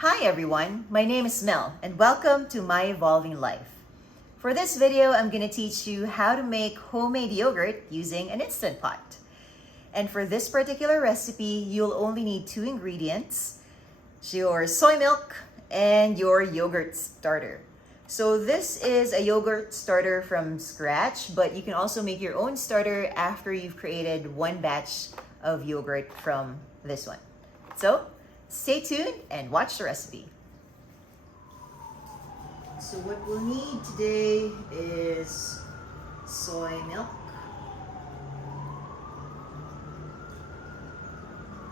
Hi everyone, my name is Mel and welcome to My Evolving Life. For this video, I'm going to teach you how to make homemade yogurt using an Instant Pot. And for this particular recipe, you'll only need 2 ingredients, your soy milk and your yogurt starter. So this is a yogurt starter from scratch, but you can also make your own starter after you've created one batch of yogurt from this one. So stay tuned and watch the recipe. So what we'll need today is soy milk,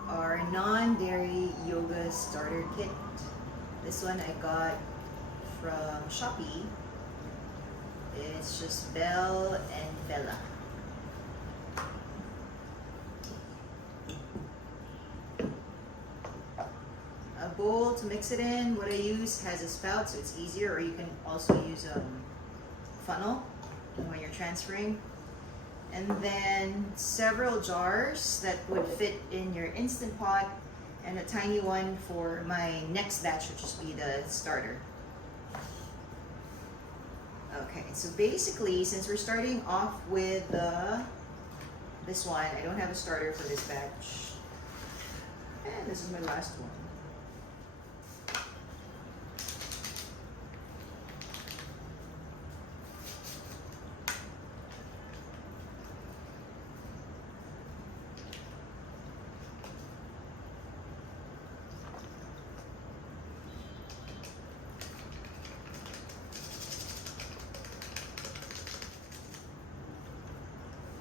our non-dairy yoga starter kit. This one I got from Shopee. It's just Belle and Bella. A bowl to mix it in. What I use has a spout, so it's easier, or you can also use a funnel when you're transferring. And then several jars that would fit in your Instant Pot, and a tiny one for my next batch, which will be the starter. Okay, so basically, since we're starting off with this one, I don't have a starter for this batch. And this is my last one.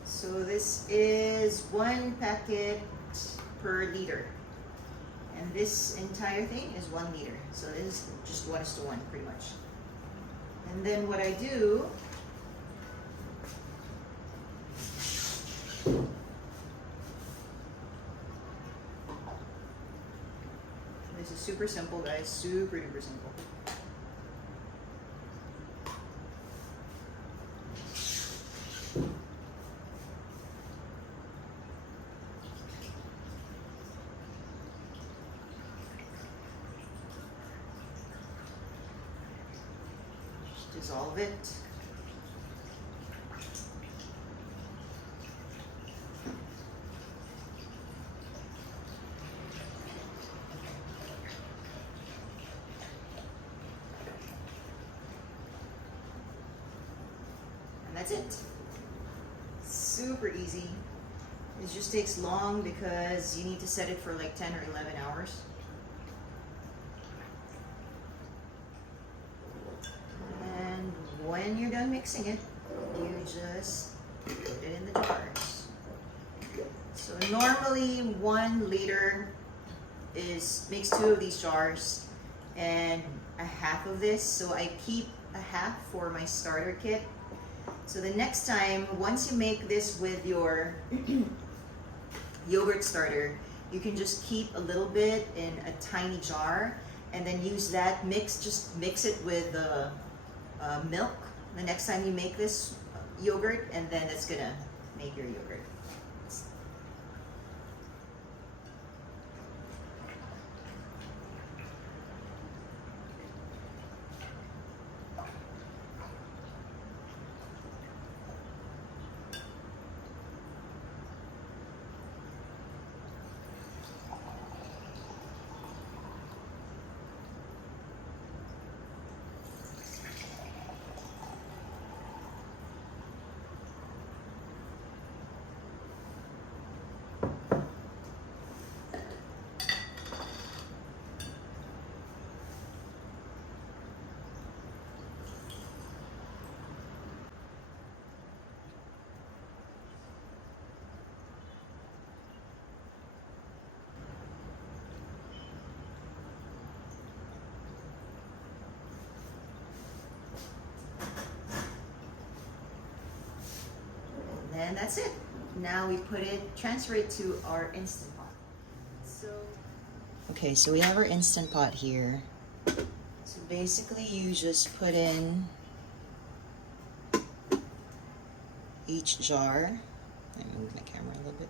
So this is 1 packet per liter. And this entire thing is 1 liter. So this is just 1:1 pretty much. And then what I do, this is super simple guys, super duper simple. Dissolve it. And that's it. Super easy. It just takes long because you need to set it for like 10 or 11 hours. When you're done mixing it, you just put it in the jars. So normally 1 liter makes 2 of these jars and a half of this. So I keep a half for my starter kit. So the next time, once you make this with your yogurt starter, you can just keep a little bit in a tiny jar and then use that mix, just mix it with the milk the next time you make this yogurt, and then it's gonna make your yogurt. And that's it. Now we transfer it to our Instant Pot. Okay, so we have our Instant Pot here. So basically you just put in each jar. Let me move my camera a little bit.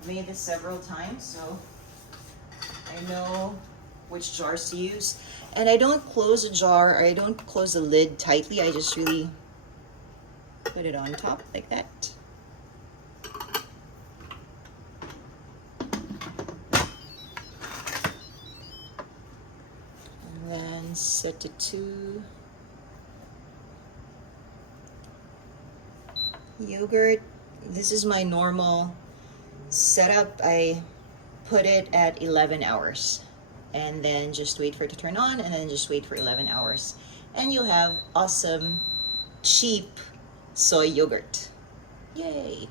I've made this several times, so I know which jars to use. And I don't close a jar, or I don't close the lid tightly. I just really put it on top like that. And then set it to yogurt. This is my normal setup. I put it at 11 hours and then just wait for it to turn on, and then just wait for 11 hours. And you'll have awesome, cheap soy yogurt. Yay!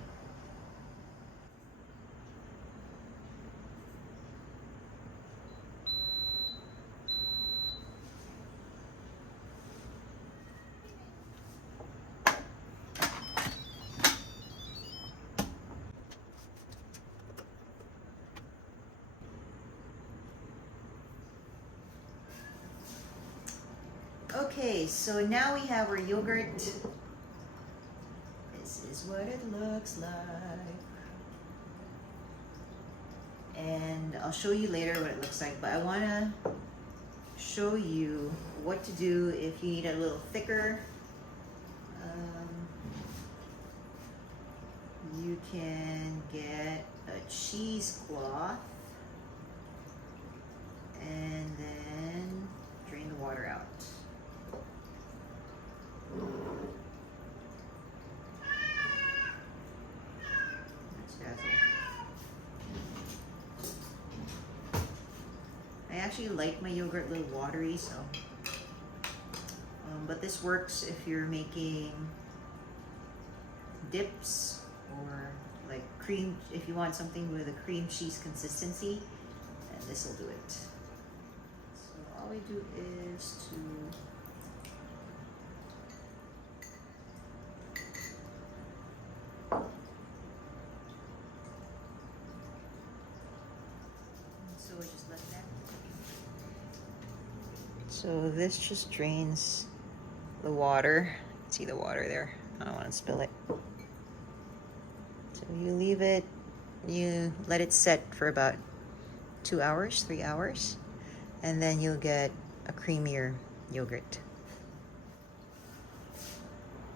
Okay, so now we have our yogurt. This is what it looks like. And I'll show you later what it looks like, but I want to show you what to do if you need it a little thicker. You can get a cheesecloth and then drain the water out. I actually like my yogurt a little watery, so but this works if you're making dips or like cream, if you want something with a cream cheese consistency, and this will do it. So all we do is to So this just drains the water. See the water there? I don't want to spill it. So you leave it, you let it set for about 2 hours, 3 hours, and then you'll get a creamier yogurt.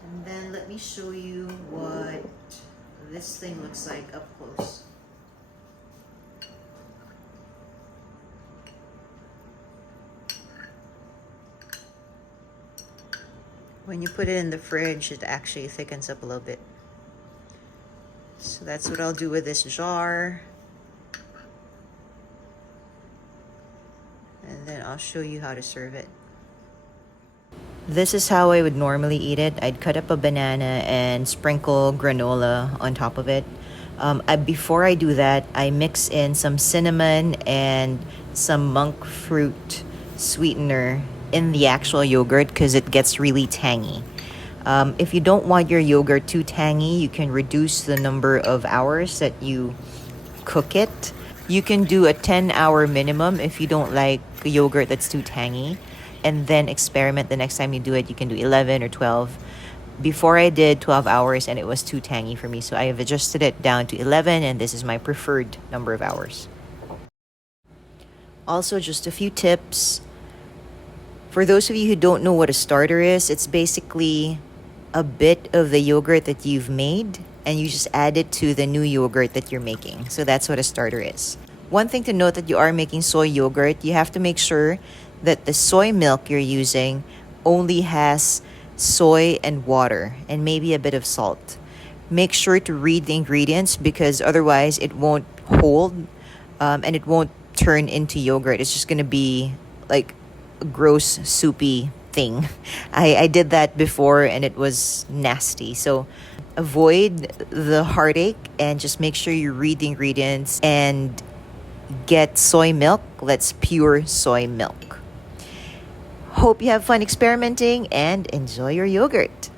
And then let me show you what this thing looks like up close. When you put it in the fridge, it actually thickens up a little bit. So that's what I'll do with this jar. And then I'll show you how to serve it. This is how I would normally eat it. I'd cut up a banana and sprinkle granola on top of it. Before I do that, I mix in some cinnamon and some monk fruit sweetener in the actual yogurt because it gets really tangy. If you don't want your yogurt too tangy, you can reduce the number of hours that you cook it. You can do a 10-hour minimum if you don't like a yogurt that's too tangy, and then experiment the next time you do it. You can do 11 or 12. Before I did 12 hours and it was too tangy for me, so I have adjusted it down to 11, and this is my preferred number of hours. Also, just a few tips. For those of you who don't know what a starter is, it's basically a bit of the yogurt that you've made and you just add it to the new yogurt that you're making. So that's what a starter is. One thing to note that you are making soy yogurt, you have to make sure that the soy milk you're using only has soy and water and maybe a bit of salt. Make sure to read the ingredients because otherwise it won't hold and it won't turn into yogurt. It's just going to be like gross soupy thing. I did that before and it was nasty. So avoid the heartache and just make sure you read the ingredients and get soy milk. That's pure soy milk. Hope you have fun experimenting and enjoy your yogurt.